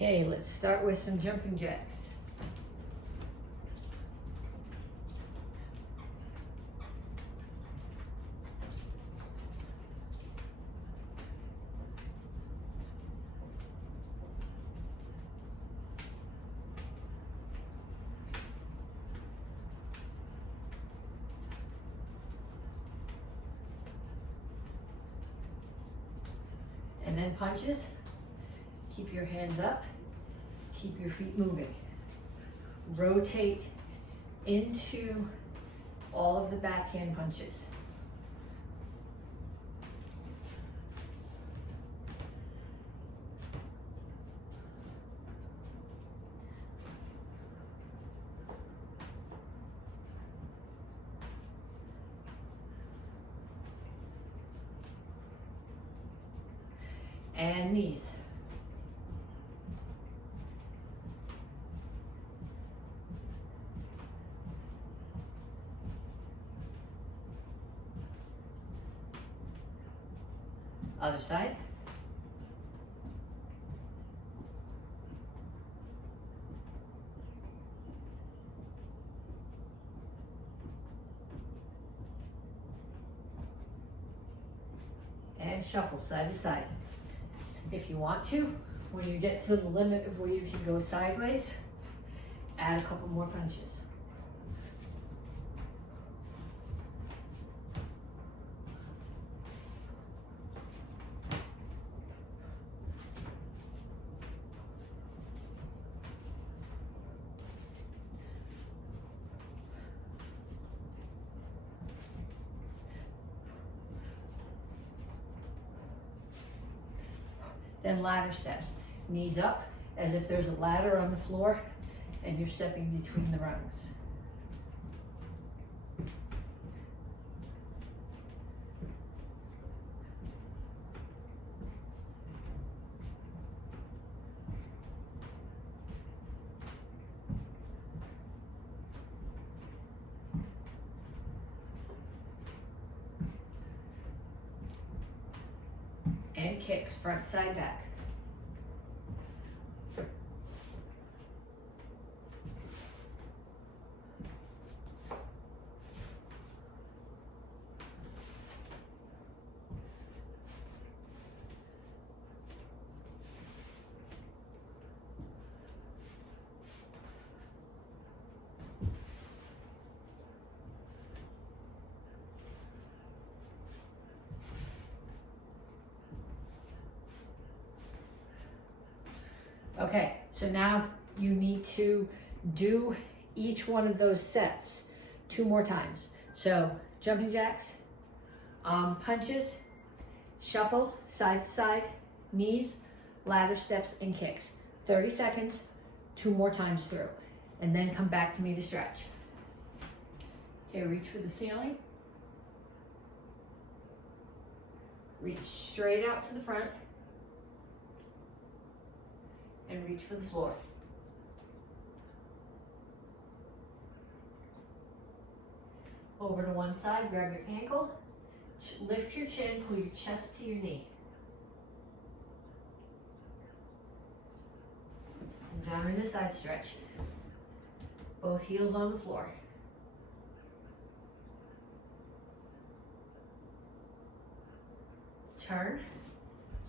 Okay, let's start with some jumping jacks. And then punches. Keep your hands up. Keep your feet moving. Rotate into all of the backhand punches. And knees. Other side. And shuffle side to side. If you want to, when you get to the limit of where you can go sideways, add a couple more punches. Then ladder steps. Knees up as if there's a ladder on the floor and you're stepping between the rungs. And kicks, front, side, back. Okay, so now you need to do each one of those sets 2 more times. So jumping jacks, punches, shuffle, side to side, knees, ladder steps, and kicks. 30 seconds, 2 more times through. And then come back to me to stretch. Okay, reach for the ceiling. Reach straight out to the front. And reach for the floor. Over to one side, grab your ankle, lift your chin, pull your chest to your knee. And down in the side stretch. Both heels on the floor. Turn,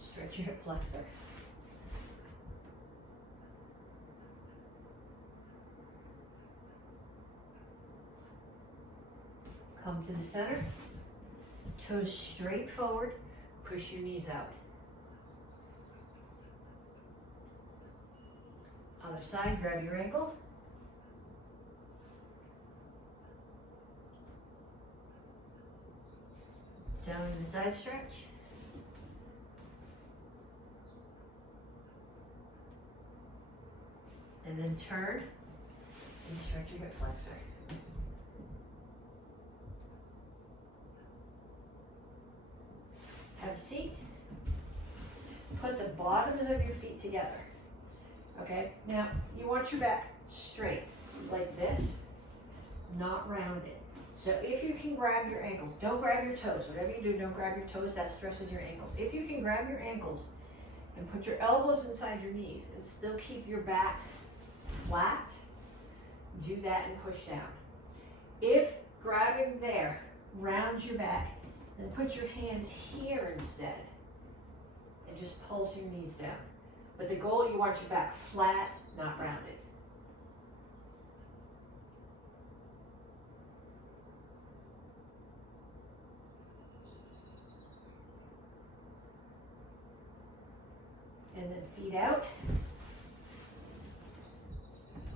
stretch your hip flexor. Come to the center, toes straight forward, push your knees out. Other side, grab your ankle. Down in the side stretch. And then turn and stretch your hip flexor. Have a seat. Put the bottoms of your feet together. Okay, now you want your back straight like this, not rounded. So if you can grab your ankles, don't grab your toes. Whatever you do, don't grab your toes, that stresses your ankles. If you can grab your ankles and put your elbows inside your knees and still keep your back flat, do that and push down. If grabbing there rounds your back, then put your hands here instead and just pulse your knees down. But the goal, you want your back flat, not rounded. And then feet out.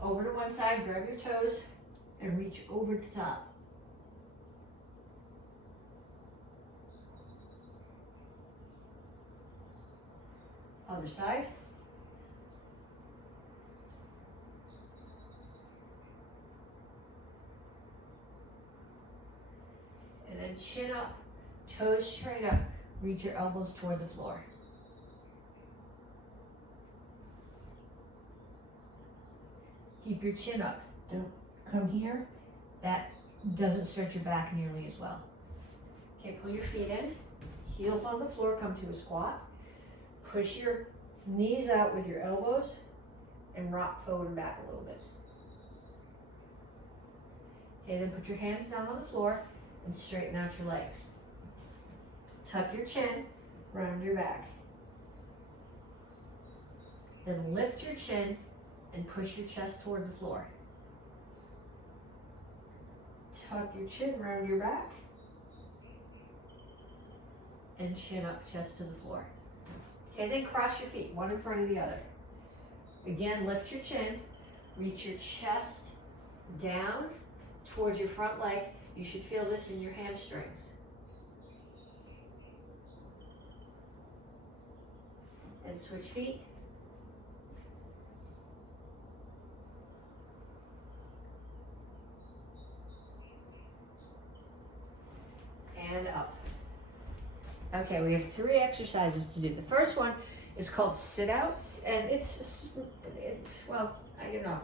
Over to one side, grab your toes, and reach over the top. Other side. And then chin up, toes straight up, reach your elbows toward the floor. Keep your chin up. Don't come here. That doesn't stretch your back nearly as well. Okay, pull your feet in. Heels on the floor, come to a squat. Push your knees out with your elbows and rock forward and back a little bit. Okay, then put your hands down on the floor and straighten out your legs. Tuck your chin, round your back. Then lift your chin and push your chest toward the floor. Tuck your chin, round your back. And chin up, chest to the floor. Okay, then cross your feet, one in front of the other. Again, lift your chin, reach your chest down towards your front leg. You should feel this in your hamstrings. And switch feet. And up. Okay, we have 3 exercises to do. The first one is called sit-outs, and well, I don't know.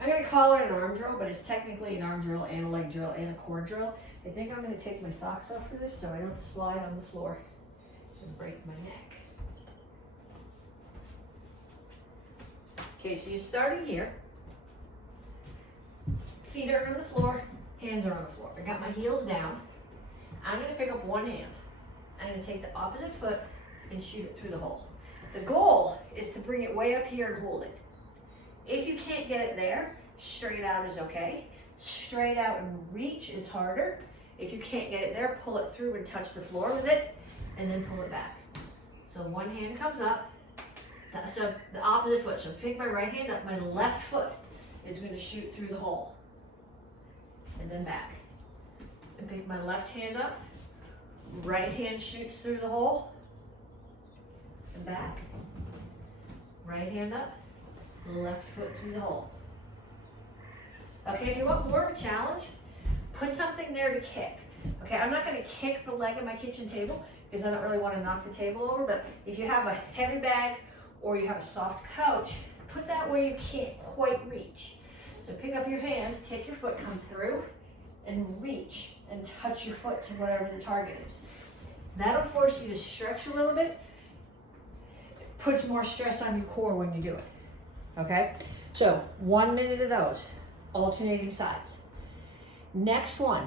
I'm gonna call it an arm drill, but it's technically an arm drill and a leg drill and a core drill. I think I'm gonna take my socks off for this so I don't slide on the floor and break my neck. Okay, so you're starting here. Feet are on the floor, hands are on the floor. I got my heels down. I'm gonna pick up one hand. I'm gonna take the opposite foot and shoot it through the hole. The goal is to bring it way up here and hold it. If you can't get it there, straight out is okay. Straight out and reach is harder. If you can't get it there, pull it through and touch the floor with it, and then pull it back. So one hand comes up, so the opposite foot. So pick my right hand up, my left foot is gonna shoot through the hole, and then back. And pick my left hand up, right hand shoots through the hole, and back. Right hand up, left foot through the hole. Okay, if you want more of a challenge, put something there to kick. Okay, I'm not gonna kick the leg of my kitchen table because I don't really wanna knock the table over, but if you have a heavy bag or you have a soft couch, put that where you can't quite reach. So pick up your hands, take your foot, come through, and reach and touch your foot to whatever the target is. That'll force you to stretch a little bit. It puts more stress on your core when you do it. Okay? So 1 minute of those, alternating sides. Next one,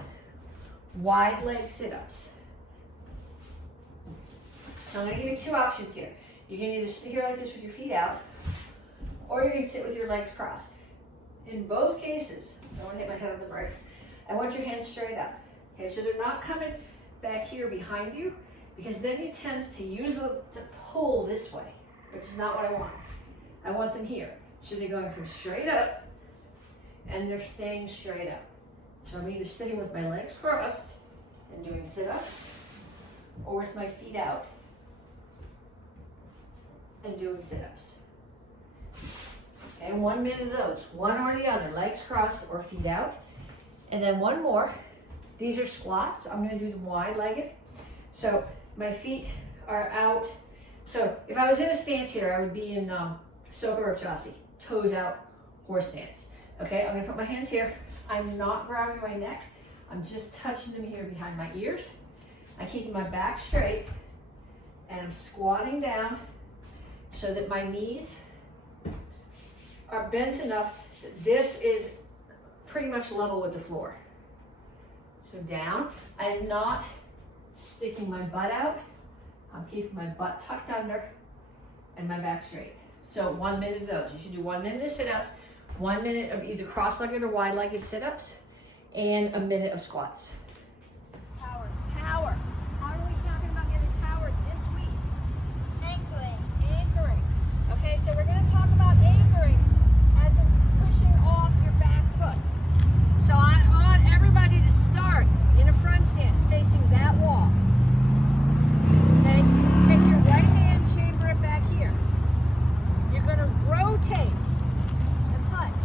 wide leg sit-ups. So I'm gonna give you 2 options here. You can either sit here like this with your feet out, or you can sit with your legs crossed. In both cases, I don't want to hit my head on the brakes, I want your hands straight up. Okay, so they're not coming back here behind you, because then you tend to use them to pull this way, which is not what I want. I want them here. So they're going from straight up, and they're staying straight up. So I'm either sitting with my legs crossed and doing sit-ups, or with my feet out and doing sit-ups. And 1 minute of those, one or the other, legs crossed or feet out. And then one more. These are squats. I'm gonna do them wide-legged. So my feet are out. So if I was in a stance here, I would be in Soka, toes out, horse stance. Okay, I'm gonna put my hands here. I'm not grabbing my neck. I'm just touching them here behind my ears. I'm keeping my back straight, and I'm squatting down so that my knees are bent enough that this is pretty much level with the floor. So down. I am not sticking my butt out. I'm keeping my butt tucked under and my back straight. So 1 minute of those. You should do 1 minute of sit-ups, 1 minute of either cross-legged or wide-legged sit-ups, and a minute of squats. Power, power. How are we talking about getting power this week? Anchoring. Anchoring. Okay, so we're going to talk about anchoring as in pushing off your back foot. So I want everybody to start in a front stance facing that wall. Okay, take your right hand, chamber it back here. You're going to rotate and punch.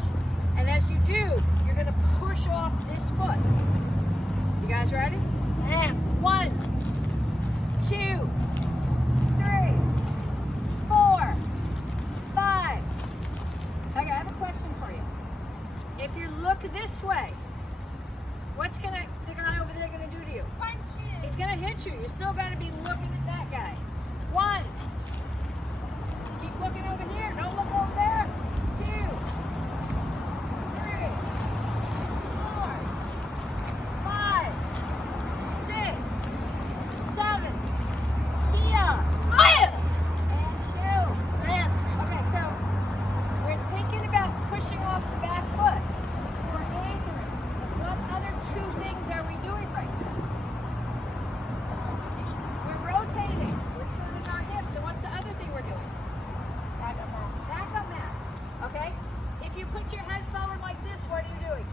And as you do, you're going to push off this foot. You guys ready? Yeah. 1, 2, 3, 4, 5. Okay, I have a question for you. If you look this way, what's the guy over there gonna do to you? Punch you. He's gonna hit you. You're still gonna be looking at that guy. 1. Keep looking over here. Don't look over there. 2, 3, 4, 5, 6, 7. Kia. Fire. And shoot. Yeah. Okay, so we're thinking about pushing off the back foot. We're anchoring. What other 2 things are we doing right now? We're rotating. We're turning our hips. And what's the other thing we're doing? Back up mass. Back up mass. Okay? If you put your head forward like this, what are you doing?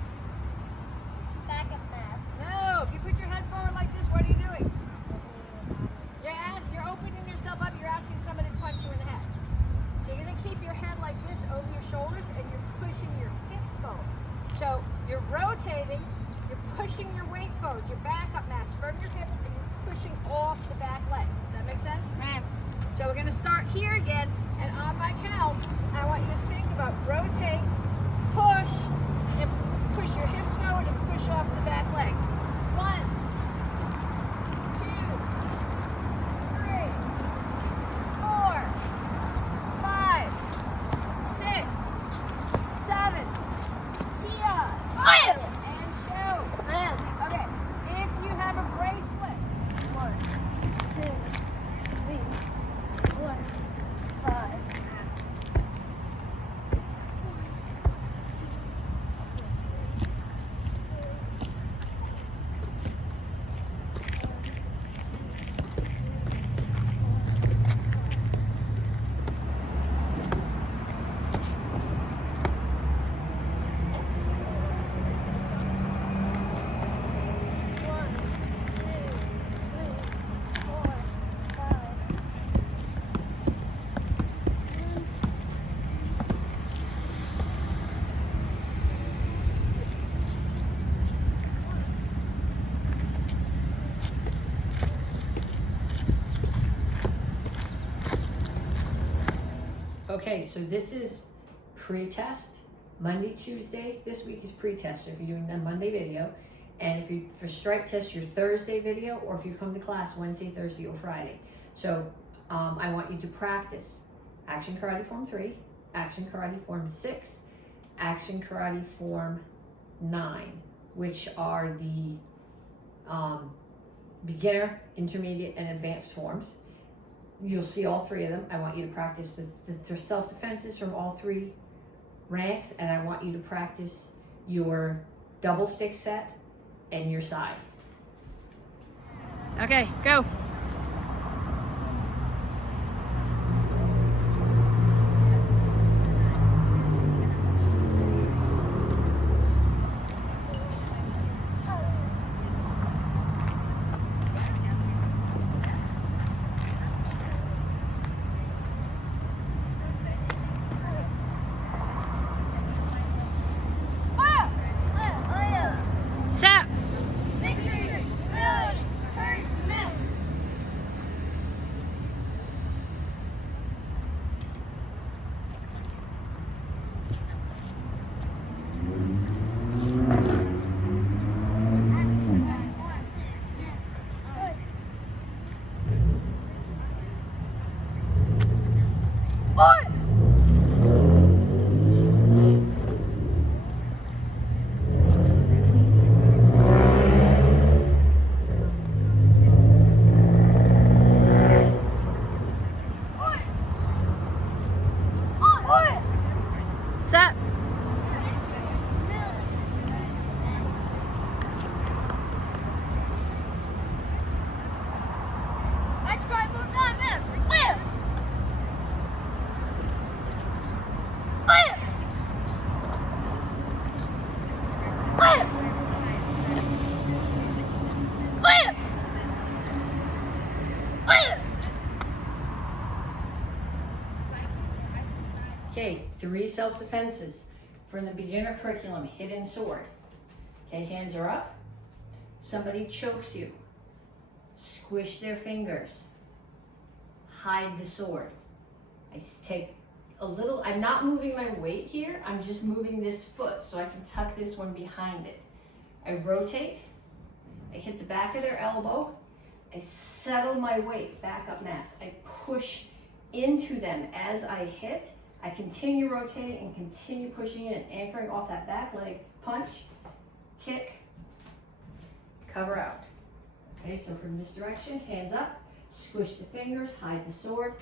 Back up mass. No. If you put your head forward like this, what are you doing? You're opening yourself up. You're asking somebody to punch you in the head. So you're going to keep your head like this over your shoulders and you're pushing your hips forward. So you're rotating, you're pushing your weight forward, your back up mass from your hips, and you're pushing off the back leg. Does that make sense? Right. So we're going to start here again, and on my count, I want you to think about rotate, push, and push your hips forward and push off the back leg. 1, 2, 3, 4, 5, 6, 7. Kia. Fire. And show. Yeah. Okay, if you have a bracelet, 1, 2, 3, 4, 5. Okay, so this is pre-test, Monday, Tuesday. This week is pre-test, so if you're doing the Monday video. And if you, for strike test, your Thursday video, or if you come to class Wednesday, Thursday, or Friday. So I want you to practice Action Karate Form 3, Action Karate Form 6, Action Karate Form 9, which are the beginner, intermediate, and advanced forms. You'll see all 3 of them. I want you to practice the self-defenses from all 3 ranks, and I want you to practice your double stick set and your side. Okay, go. Oh, yeah. Set. Victory. Build. First move. Set. Let's try full time, man. Where? Okay, 3 self-defenses from the beginner curriculum, hidden sword. Okay, hands are up. Somebody chokes you. Squish their fingers. Hide the sword. I take a little, I'm not moving my weight here, I'm just moving this foot so I can tuck this one behind it. I rotate, I hit the back of their elbow, I settle my weight, back up mass. I push into them as I hit. I continue rotating and continue pushing in and anchoring off that back leg. Punch, kick, cover out. Okay, so from this direction, hands up, squish the fingers, hide the sword.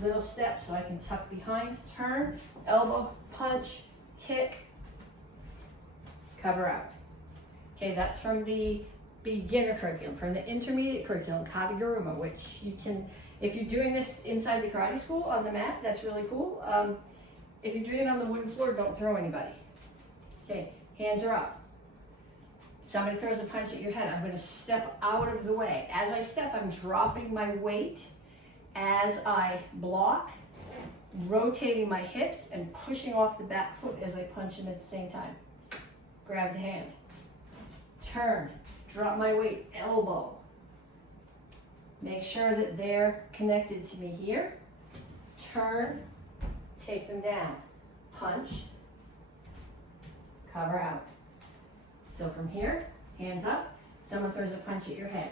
Little step so I can tuck behind, turn, elbow, punch, kick, cover out. Okay, that's from the beginner curriculum. From the intermediate curriculum, Kaguruma, which you can, if you're doing this inside the karate school on the mat, that's really cool. If you're doing it on the wooden floor, don't throw anybody. Okay, hands are up. Somebody throws a punch at your head. I'm going to step out of the way. As I step, I'm dropping my weight as I block, rotating my hips and pushing off the back foot as I punch them at the same time. Grab the hand. Turn, drop my weight, elbow. Make sure that they're connected to me here. Turn, take them down. Punch, cover out. So from here, hands up, someone throws a punch at your head.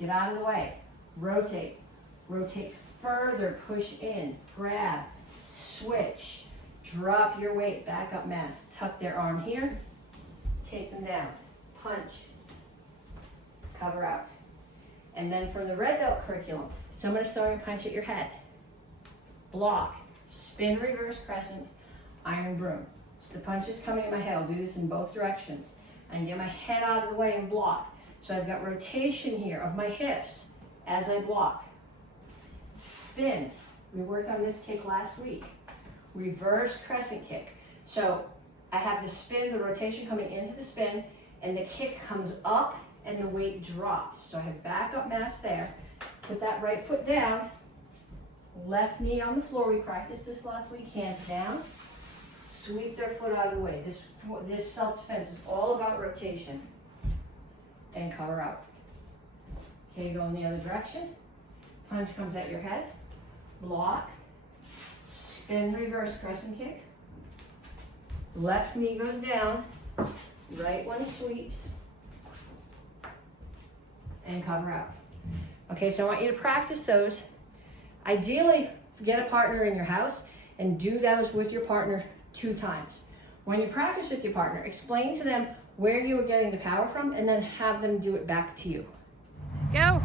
Get out of the way, rotate. Rotate further, push in, grab, switch, drop your weight, back up mass. Tuck their arm here, take them down, punch, cover out. And then from the red belt curriculum, somebody's throwing a punch at your head. Block, spin reverse crescent, iron broom. So the punch is coming at my head. I'll do this in both directions. I can get my head out of the way and block. So I've got rotation here of my hips as I block. Spin. We worked on this kick last week. Reverse crescent kick. So I have the spin, the rotation coming into the spin, and the kick comes up and the weight drops. So I have back up mass there. Put that right foot down. Left knee on the floor. We practiced this last week. Hands down. Sweep their foot out of the way. This self-defense is all about rotation. And cover out. Okay, go in the other direction. Punch comes at your head. Block. Spin reverse crescent kick. Left knee goes down. Right one sweeps. And cover out. Okay, so I want you to practice those. Ideally, get a partner in your house and do those with your partner 2 times. When you practice with your partner, explain to them where you were getting the power from and then have them do it back to you. Go.